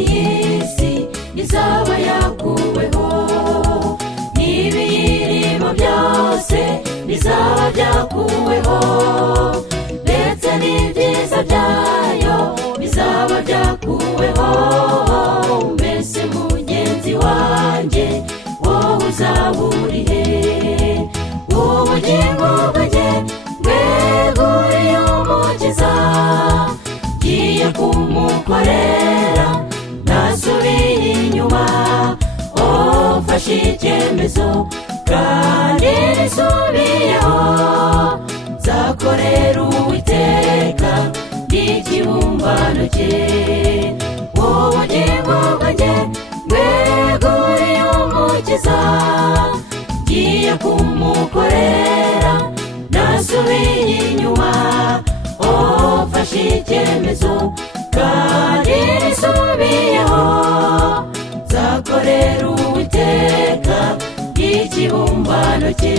iyi si izaba yakuweho, n'ibiyirimo byose bizaba byakuweho, ndetse n'ibyiza byayo bizaba byakuweho. Mbese mugenzi wanjye wowe uzaba uri he? Ubugingo bwanjye bweguriye Umukiza, ngiye kumukorera ntasubiye inyuma. Mfashe icyemezo kandi nisubiyeho, nzakorera Uwiteka n'ikibumbano cye. Ubugingo bwanjye bweguriye Umukiza, ngiye kumukorera ntasubiye inyuma. Mfashe icyemezo kandi nisubiyeho, nzakorera Uwiteka n'ikibumbano cye.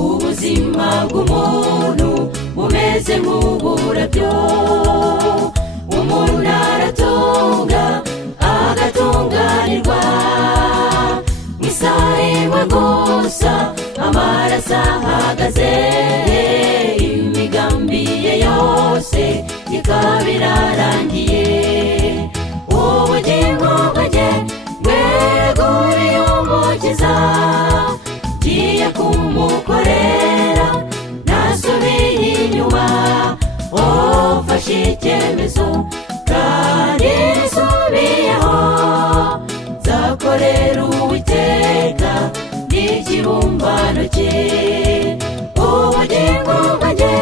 Ubuzima bw'umuntu bumeze nk'uburabyo, umuntu aratunga agatunganirwa, mw'isaha imwe gusa amaraso ahagaze, imigambi ye yose ikaba irarangiye. Ubugingo bwanjye bweguriye Umukiza, ngiye kumukorera ntasubiye inyuma. Mfashe icyemezo kandi nisubiyeho, nzakorera Uwiteka n'ikibumbano cye. Ubugingo bwanjye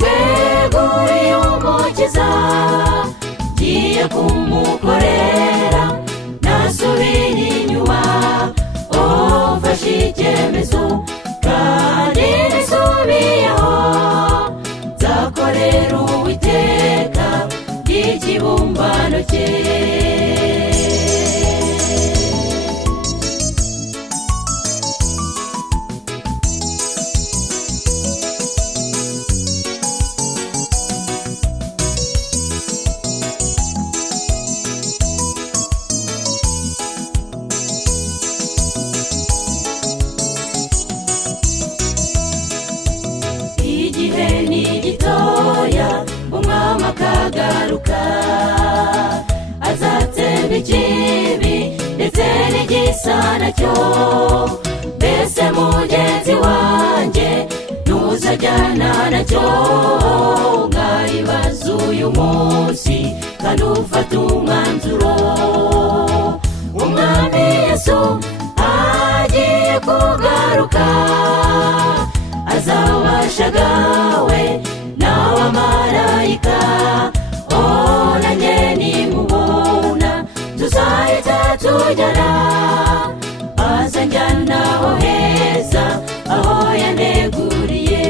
bweguriye Umukiza, ngiye kumukorera ntasubiye inyuma. Mfashe icyemezo kandi nisubiyeho, nzakorera Uwiteka n'ikibumbano cye. Igihe ni gitoya umwami akagaruka, azatsemba ikibi ndetse n'igisa nacyo. Mbese mugenzi wanjye ntuzajyana nacyo? Ngayibaza uyu munsi kandi ufata umwanzuro. Umwami Yesu agiye kugaruka, azabashagawe n'abamarayika. Nanjye nimubona tuzahita tujyana, azanjyana aho heza aho yanteguriye.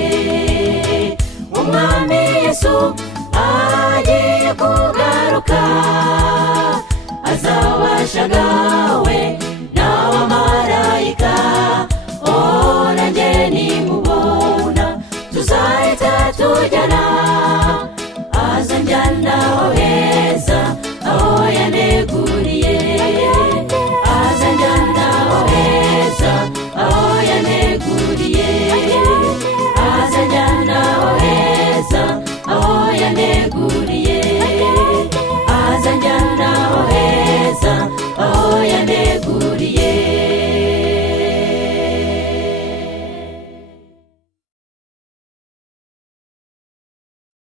Umwami Yesu agiye kugaruka, azabashagawe